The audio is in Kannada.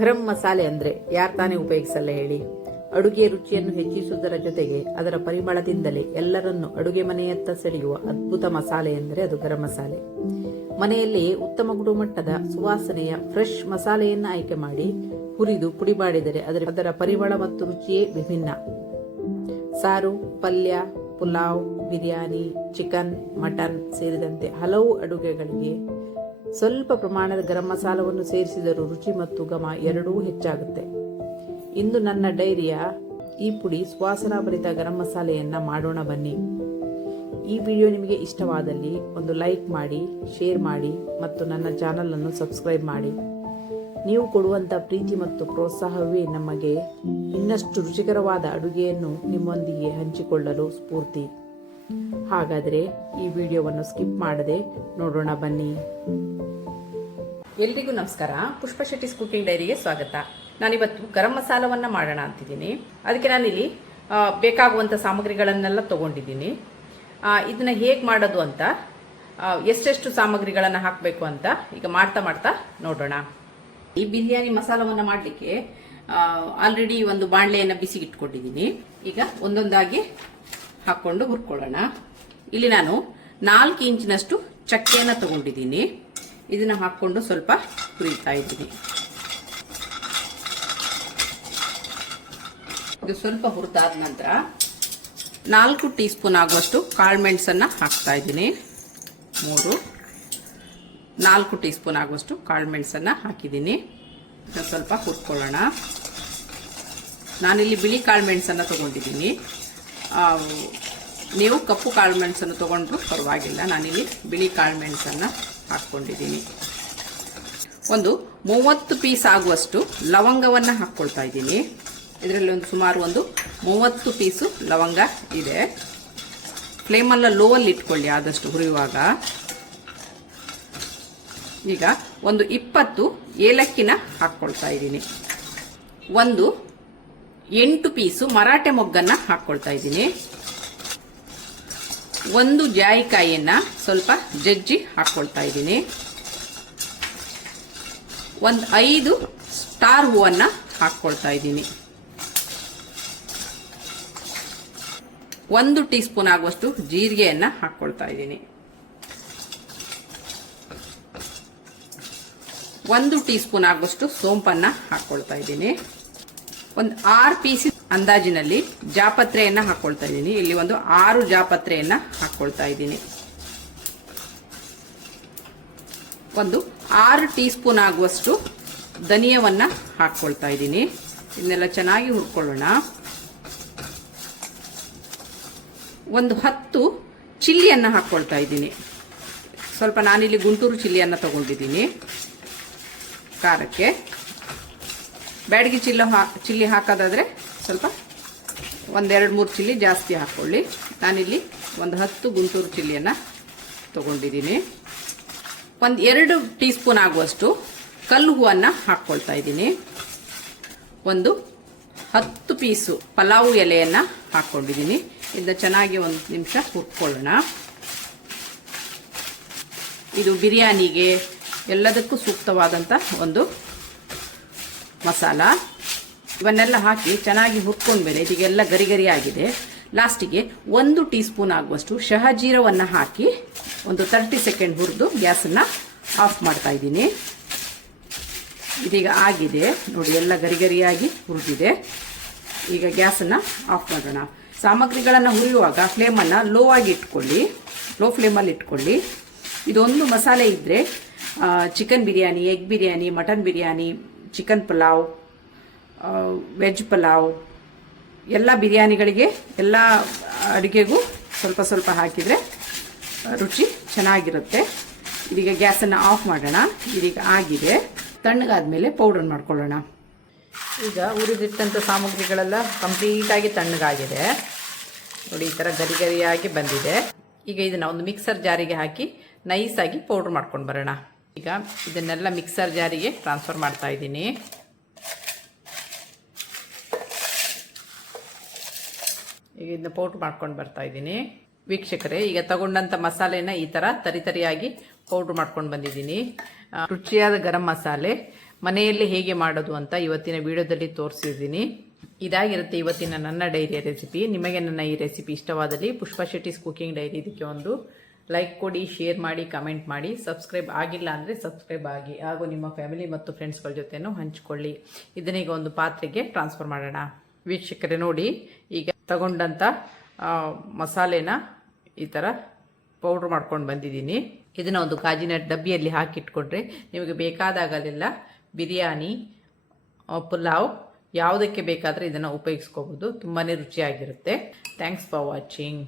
ಗರಂ ಮಸಾಲೆ ಅಂದ್ರೆ ಯಾರು ತಾನೇ ಉಪಯೋಗಿಸಲ್ಲ ಹೇಳಿ. ಅಡುಗೆ ರುಚಿಯನ್ನು ಹೆಚ್ಚಿಸುವುದರ ಜೊತೆಗೆ ಅದರ ಪರಿಮಳದಿಂದಲೇ ಎಲ್ಲರನ್ನು ಅಡುಗೆ ಮನೆಯತ್ತ ಸೆಳೆಯುವ ಅದ್ಭುತ ಮಸಾಲೆ ಎಂದರೆ ಅದು ಗರಂ ಮಸಾಲೆ. ಮನೆಯಲ್ಲಿಯೇ ಉತ್ತಮ ಗುಣಮಟ್ಟದ ಸುವಾಸನೆಯ ಫ್ರೆಶ್ ಮಸಾಲೆಯನ್ನು ಆಯ್ಕೆ ಮಾಡಿ ಹುರಿದು ಪುಡಿ ಮಾಡಿದರೆ ಅದರ ಪರಿಮಳ ಮತ್ತು ರುಚಿಯೇ ವಿಭಿನ್ನ. ಸಾರು, ಪಲ್ಯ, ಪುಲಾವ್, ಬಿರಿಯಾನಿ, ಚಿಕನ್, ಮಟನ್ ಸೇರಿದಂತೆ ಹಲವು ಅಡುಗೆಗಳಿಗೆ ಸ್ವಲ್ಪ ಪ್ರಮಾಣದ ಗರಂ ಮಸಾಲವನ್ನು ಸೇರಿಸಿದರೂ ರುಚಿ ಮತ್ತು ಘಮ ಎರಡೂ ಹೆಚ್ಚಾಗುತ್ತೆ. ಇಂದು ನನ್ನ ಡೈರಿಯ ಈ ಪುಡಿ ಸುವಾಸನಾಭರಿತ ಗರಂ ಮಸಾಲೆಯನ್ನ ಮಾಡೋಣ ಬನ್ನಿ. ಈ ವಿಡಿಯೋ ನಿಮಗೆ ಇಷ್ಟವಾದಲ್ಲಿ ಒಂದು ಲೈಕ್ ಮಾಡಿ, ಶೇರ್ ಮಾಡಿ ಮತ್ತು ನನ್ನ ಚಾನಲ್ ಅನ್ನು ಸಬ್ಸ್ಕ್ರೈಬ್ ಮಾಡಿ. ನೀವು ಕೊಡುವಂತ ಪ್ರೀತಿ ಮತ್ತು ಪ್ರೋತ್ಸಾಹವೇ ನಮಗೆ ಇನ್ನಷ್ಟು ರುಚಿಕರವಾದ ಅಡುಗೆಯನ್ನು ನಿಮ್ಮೊಂದಿಗೆ ಹಂಚಿಕೊಳ್ಳಲು ಸ್ಫೂರ್ತಿ. ಹಾಗಾದರೆ ಈ ವಿಡಿಯೋವನ್ನು ಸ್ಕಿಪ್ ಮಾಡದೆ ನೋಡೋಣ ಬನ್ನಿ. ಎಲ್ರಿಗೂ ನಮಸ್ಕಾರ. ಪುಷ್ಪ ಶೆಟ್ಟಿಸ್ ಕುಕಿಂಗ್ ಡೈರಿಗೆ ಸ್ವಾಗತ. ನಾನಿವತ್ತು ಗರಂ ಮಸಾಲವನ್ನ ಮಾಡೋಣ ಅಂತಿದ್ದೀನಿ. ಅದಕ್ಕೆ ನಾನಿಲ್ಲಿ ಬೇಕಾಗುವಂಥ ಸಾಮಗ್ರಿಗಳನ್ನೆಲ್ಲ ತಗೊಂಡಿದ್ದೀನಿ. ಇದನ್ನ ಹೇಗೆ ಮಾಡೋದು ಅಂತ, ಎಷ್ಟೆಷ್ಟು ಸಾಮಗ್ರಿಗಳನ್ನು ಹಾಕಬೇಕು ಅಂತ ಈಗ ಮಾಡ್ತಾ ನೋಡೋಣ. ಈ ಬಿರಿಯಾನಿ ಮಸಾಲವನ್ನ ಮಾಡಲಿಕ್ಕೆ ಆಲ್ರೆಡಿ ಒಂದು ಬಾಣಲೆಯನ್ನು ಬಿಸಿಗಿಟ್ಕೊಂಡಿದ್ದೀನಿ. ಈಗ ಒಂದೊಂದಾಗಿ ಹಾಕೊಂಡು ಹುರ್ಕೊಳ್ಳೋಣ. ಇಲ್ಲಿ ನಾನು 4 ಇಂಚಿನಷ್ಟು ಚಕ್ಕೆಯನ್ನು ತಗೊಂಡಿದ್ದೀನಿ. ಇದನ್ನ ಹಾಕೊಂಡು ಸ್ವಲ್ಪ ಹುರಿತಾ ಇದ್ದೀನಿ. ಇದು ಸ್ವಲ್ಪ ಹುರಿದಾದ ನಂತರ 4 ಟೀ ಸ್ಪೂನ್ ಆಗುವಷ್ಟು ಕಾಳುಮೆಣಸನ್ನ ಹಾಕ್ತಾ ಇದ್ದೀನಿ. 4 ಟೀ ಸ್ಪೂನ್ ಆಗುವಷ್ಟು ಕಾಳುಮೆಣಸನ್ನ ಹಾಕಿದ್ದೀನಿ. ಸ್ವಲ್ಪ ಹುರ್ಕೊಳ್ಳೋಣ. ನಾನಿಲ್ಲಿ ಬಿಳಿ ಕಾಳುಮೆಣಸನ್ನ ತಗೊಂಡಿದ್ದೀನಿ. ನೀವು ಕಪ್ಪು ಕಾಳುಮೆಣಸನ್ನು ತಗೊಂಡ್ರು ಪರವಾಗಿಲ್ಲ. ನಾನಿಲ್ಲಿ ಬಿಳಿ ಕಾಳುಮೆಣಸನ್ನ ಹಾಕ್ಕೊಂಡಿದ್ದೀನಿ. ಒಂದು 30 ಪೀಸ್ ಆಗುವಷ್ಟು ಲವಂಗವನ್ನ ಹಾಕ್ಕೊಳ್ತಾ ಇದ್ದೀನಿ. ಇದರಲ್ಲಿ ಸುಮಾರು 30 ಪೀಸು ಲವಂಗ ಇದೆ. ಫ್ಲೇಮಲ್ಲ ಲೋ ಅಲ್ಲಿ ಇಟ್ಕೊಳ್ಳಿ ಆದಷ್ಟು ಹುರಿಯುವಾಗ. ಈಗ ಒಂದು 20 ಏಲಕ್ಕಿನ ಹಾಕ್ಕೊಳ್ತಾ ಇದ್ದೀನಿ. 8 ಪೀಸು ಮರಾಠೆ ಮೊಗ್ಗನ್ನ ಹಾಕ್ಕೊಳ್ತಾ ಇದ್ದೀನಿ. 1 ಜಾಯಿಕಾಯಿಯನ್ನ ಸ್ವಲ್ಪ ಜಜ್ಜಿ ಹಾಕ್ಕೊಳ್ತಾ ಇದ್ದೀನಿ. 5 ಸ್ಟಾರ್ ಹೂವನ್ನ ಹಾಕ್ಕೊಳ್ತಾ ಇದ್ದೀನಿ. 1 ಟೀ ಸ್ಪೂನ್ ಆಗುವಷ್ಟು ಜೀರಿಗೆಯನ್ನ ಹಾಕ್ಕೊಳ್ತಾ ಇದ್ದೀನಿ. 1 ಟೀ ಸ್ಪೂನ್ ಆಗುವಷ್ಟು ಸೋಂಪನ್ನ ಹಾಕ್ಕೊಳ್ತಾ ಇದ್ದೀನಿ. 6 ಪೀಸ್ ಅಂದಾಜಿನಲ್ಲಿ ಜಾಪತ್ರೆಯನ್ನ ಹಾಕ್ಕೊಳ್ತಾ ಇದ್ದೀನಿ. ಇಲ್ಲಿ 6 ಜಾಪತ್ರೆಯನ್ನ ಹಾಕ್ಕೊಳ್ತಾ ಇದ್ದೀನಿ. 6 ಟೀ ಸ್ಪೂನ್ ಆಗುವಷ್ಟು ಧನಿಯವನ್ನ ಹಾಕ್ಕೊಳ್ತಾ ಇದ್ದೀನಿ. ಇದನ್ನೆಲ್ಲ ಚೆನ್ನಾಗಿ ಹುರ್ಕೊಳ್ಳೋಣ. 10 ಚಿಲ್ಲಿಯನ್ನ ಹಾಕ್ಕೊಳ್ತಾ ಇದ್ದೀನಿ. ಸ್ವಲ್ಪ ನಾನಿಲ್ಲಿ ಗುಂಟೂರು ಚಿಲ್ಲಿಯನ್ನ ತಗೊಂಡಿದ್ದೀನಿ ಖಾರಕ್ಕೆ. ಬ್ಯಾಡಗಿ ಚಿಲ್ಲಿ ಹಾಕೋದಾದ್ರೆ ಸ್ವಲ್ಪ 1-2-3 ಚಿಲ್ಲಿ ಜಾಸ್ತಿ ಹಾಕ್ಕೊಳ್ಳಿ. ನಾನಿಲ್ಲಿ 10 ಗುಂಟೂರು ಚಿಲ್ಲಿಯನ್ನ ತಗೊಂಡಿದ್ದೀನಿ. 2 ಟೀ ಸ್ಪೂನ್ ಆಗುವಷ್ಟು ಕಲ್ಲು ಹೂವನ್ನ ಹಾಕ್ಕೊಳ್ತಾ ಇದ್ದೀನಿ. 10 ಪೀಸು ಪಲಾವು ಎಲೆಯನ್ನ ಹಾಕ್ಕೊಂಡಿದ್ದೀನಿ. ಇದನ್ನ ಚೆನ್ನಾಗಿ 1 ನಿಮಿಷ ಹುರ್ಕೊಳ್ಳೋಣ. ಇದು ಬಿರಿಯಾನಿಗೆ ಎಲ್ಲದಕ್ಕೂ ಸೂಕ್ತವಾದಂಥ ಒಂದು ಮಸಾಲ. ಇವನ್ನೆಲ್ಲ ಹಾಕಿ ಚೆನ್ನಾಗಿ ಹುರ್ಕೊಂಡ್ಮೇಲೆ ಇದೀಗೆಲ್ಲ ಗರಿ ಆಗಿದೆ. ಲಾಸ್ಟಿಗೆ 1 ಟೀ ಸ್ಪೂನ್ ಆಗುವಷ್ಟು ಶಹಜೀರವನ್ನು ಹಾಕಿ 30 ಸೆಕೆಂಡ್ ಹುರಿದು ಗ್ಯಾಸನ್ನ ಆಫ್ ಮಾಡ್ತಾ ಇದ್ದೀನಿ. ಇದೀಗ ಆಗಿದೆ ನೋಡಿ, ಎಲ್ಲ ಗರಿಯಾಗಿ ಹುರಿದಿದೆ. ಈಗ ಗ್ಯಾಸನ್ನ ಆಫ್ ಮಾಡೋಣ. ಸಾಮಗ್ರಿಗಳನ್ನು ಹುರಿಯುವಾಗ ಫ್ಲೇಮನ್ನು ಲೋ ಫ್ಲೇಮಲ್ಲಿ ಇಟ್ಕೊಳ್ಳಿ. ಇದೊಂದು ಮಸಾಲೆ ಇದ್ದರೆ chicken biryani, egg biryani, mutton biryani, chicken pulao, veg pulao, ಎಲ್ಲ ಬಿರಿಯಾನಿಗಳಿಗೆ, ಎಲ್ಲ ಅಡುಗೆಗೂ ಸ್ವಲ್ಪ ಹಾಕಿದರೆ ರುಚಿ ಚೆನ್ನಾಗಿರುತ್ತೆ. ಇದೀಗ ಗ್ಯಾಸನ್ನು ಆಫ್ ಮಾಡೋಣ. ಇದೀಗ ಆಗಿದೆ. ತಣ್ಣಗಾದ್ಮೇಲೆ ಪೌಡರ್ ಮಾಡ್ಕೊಳ್ಳೋಣ. ಈಗ ಹುರಿದಿಟ್ಟಂಥ ಸಾಮಗ್ರಿಗಳೆಲ್ಲ ಕಂಪ್ಲೀಟಾಗಿ ತಣ್ಣಗಾಗಿದೆ ನೋಡಿ. ಈ ಥರ ಗರಿಯಾಗಿ ಬಂದಿದೆ. ಈಗ ಇದನ್ನು ಒಂದು ಮಿಕ್ಸರ್ ಜಾರಿಗೆ ಹಾಕಿ ನೈಸಾಗಿ ಪೌಡರ್ ಮಾಡ್ಕೊಂಡು ಬರೋಣ. ಈಗ ಇದನ್ನೆಲ್ಲ ಮಿಕ್ಸರ್ ಜಾರಿಗೆ ಟ್ರಾನ್ಸ್ಫರ್ ಮಾಡ್ತಾ ಇದ್ದೀನಿ. ಈಗ ಇದನ್ನ ಪೌಡರ್ ಮಾಡ್ಕೊಂಡು ಬರ್ತಾ ಇದ್ದೀನಿ. ವೀಕ್ಷಕರೇ, ಈಗ ತಗೊಂಡಂಥ ಮಸಾಲೆನ ಈ ಥರ ತರಿಯಾಗಿ ಪೌಡ್ರ್ ಮಾಡ್ಕೊಂಡು ಬಂದಿದ್ದೀನಿ. ರುಚಿಯಾದ ಗರಂ ಮಸಾಲೆ ಮನೆಯಲ್ಲಿ ಹೇಗೆ ಮಾಡೋದು ಅಂತ ಇವತ್ತಿನ ವಿಡಿಯೋದಲ್ಲಿ ತೋರಿಸಿದ್ದೀನಿ. ಇದಾಗಿರುತ್ತೆ ಇವತ್ತಿನ ನನ್ನ ಡೈರಿಯ ರೆಸಿಪಿ. ನಿಮಗೆ ನನ್ನ ಈ ರೆಸಿಪಿ ಇಷ್ಟವಾದಲ್ಲಿ ಪುಷ್ಪಾ ಶೆಟ್ಟಿಸ್ ಕುಕಿಂಗ್ ಡೈರಿ ಇದಕ್ಕೆ ಒಂದು ಲೈಕ್ ಕೊಡಿ, ಶೇರ್ ಮಾಡಿ, ಕಮೆಂಟ್ ಮಾಡಿ. ಸಬ್ಸ್ಕ್ರೈಬ್ ಆಗಿಲ್ಲ ಅಂದರೆ ಸಬ್ಸ್ಕ್ರೈಬ್ ಆಗಿ, ಹಾಗೂ ನಿಮ್ಮ ಫ್ಯಾಮಿಲಿ ಮತ್ತು ಫ್ರೆಂಡ್ಸ್ಗಳ ಜೊತೆನೂ ಹಂಚಿಕೊಳ್ಳಿ. ಇದನ್ನೀಗ ಒಂದು ಪಾತ್ರೆಗೆ ಟ್ರಾನ್ಸ್ಫರ್ ಮಾಡೋಣ. ವೀಕ್ಷಕರೇ ನೋಡಿ, ಈಗ ತಗೊಂಡಂಥ ಮಸಾಲೆನ ಈ ಥರ ಪೌಡ್ರ್ ಮಾಡ್ಕೊಂಡು ಬಂದಿದ್ದೀನಿ. ಇದನ್ನು ಒಂದು ಗಾಜಿನ ಡಬ್ಬಿಯಲ್ಲಿ ಹಾಕಿಟ್ಕೊಂಡ್ರೆ ನಿಮಗೆ ಬೇಕಾದಾಗಲೆಲ್ಲ ಬಿರಿಯಾನಿ, ಪುಲಾವ್ ಯಾವುದಕ್ಕೆ ಬೇಕಾದರೆ ಇದನ್ನು ಉಪಯೋಗಿಸ್ಕೋಬೋದು. ತುಂಬಾ ರುಚಿಯಾಗಿರುತ್ತೆ. Thanks for watching.